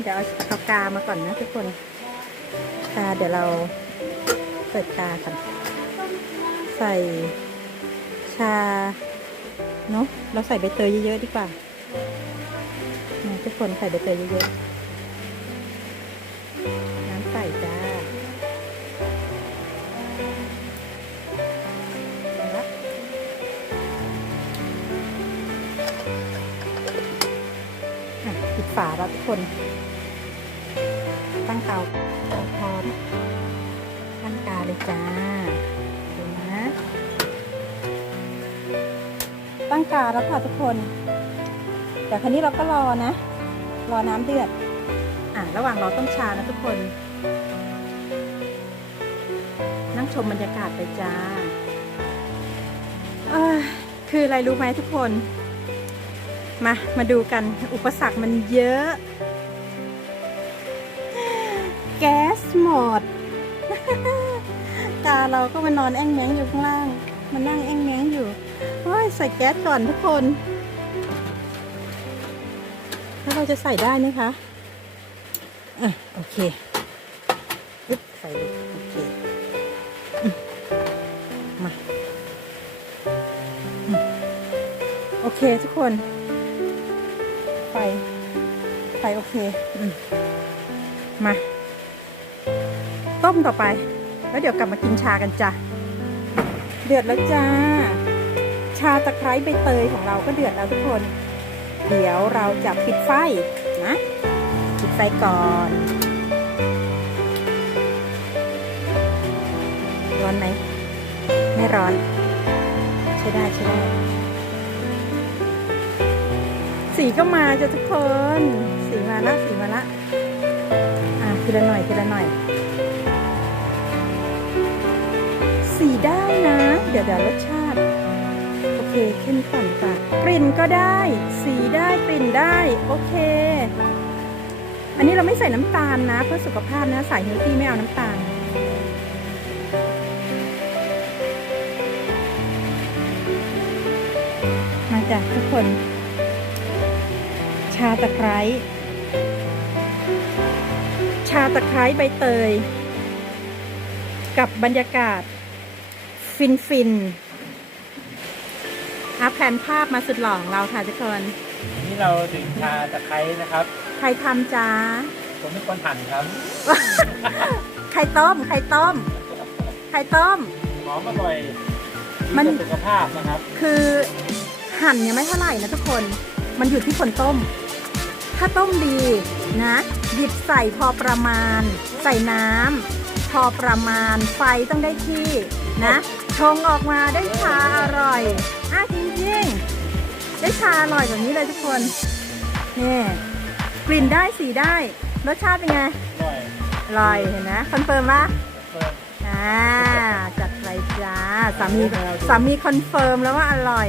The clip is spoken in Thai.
เดี๋ยวเอาเอากามาก่อนนะทุกคนกาเดี๋ยวเราเปิดกาก่อนใส่ชาเนาะเราใส่ใบเตยเยอะๆดีกว่าทุกคนใส่ใบเตยเยอะๆน้ำใส่จ้าเอาละ ปิดฝาแล้วทุกคน ตั้งเตาเตาทอดตั้งกาเลยจ้าดูนะ ตั้งกาแล้วค่ะทุกคน แต่ครั้นี้เราก็รอนะ รอน้ำเดือด อะระหว่างรอต้มชานะทุกคน นั่งชมบรรยากาศไปจ้าคืออะไรรู้ไหมทุกคน มา มาดูกัน อุปสรรคมันเยอะ แก๊สหมด ตาเราก็มานอนแอ่งแมงอยู่ข้างล่าง มานั่งแอ่งแมงอยู่โอ้ยใส่แก๊สก่อนทุกคนแล้วเราจะใส่ได้ไหมคะอะโอเคปึ๊บใส่เลยโอเค มา โอเคทุกคน ไฟโอเคอมมา ต้มต่อไป แล้วเดี๋ยวกลับมากินชากันจ้ะ เดือดแล้วจ้า ชาตะไคร้ใบเตยของเราก็เดือดแล้วทุกคน เดี๋ยวเราจะปิดไฟนะปิดไฟก่อนร้อนไหมไม่ร้อน ใช่ได้ใช่ได้สีก็มาจ้ะทุกคน สีมาละสีมาละ อะทีละหน่อยทีละหน่อย สีได้นะ เดี๋ยวเดี๋ยวรสชาติ โอเคขึ้นก่อนจ้ะกลิ่นก็ได้ สีได้กลิ่นได้ โอเค อันนี้เราไม่ใส่น้ำตาลนะ เพื่อสุขภาพนะสายเฮลตี้ไม่เอาน้ำตาลมาจ้ะทุกคน ชาตะไคร้ ชาตะไคร้ใบเตย กับบรรยากาศ ฟินฟินอาแผนภาพมาสุดหล่อของเราค่ะทุกคนวันนี้เราดื่มชาตะไคร้นะครับ ใครทำจ้าผมเป็นคนหั่นครับไข่ต้มไข่ต้มไข่ต้ม หอมอร่อยมันดีต่อสุขภาพนะครับ คือหั่นเนี่ยไม่เท่าไหร่นะทุกคน มันอยู่ที่คนต้ม ถ้าต้มดีนะ หยิบใส่พอประมาณ ใส่น้ำพอประมาณไฟต้องได้ที่นะชงออกมาได้ชาอร่อยอะจริงๆ ได้ชาอร่อยแบบนี้เลยทุกคนนี่กลิ่นได้สีได้รสชาติเป็นไงอร่อยอร่อยเห็นนะคอนเฟิร์มปะเฟิร์มอ่าจัดไปจ้าสามีสามีคอนเฟิร์มแล้วว่าอร่อย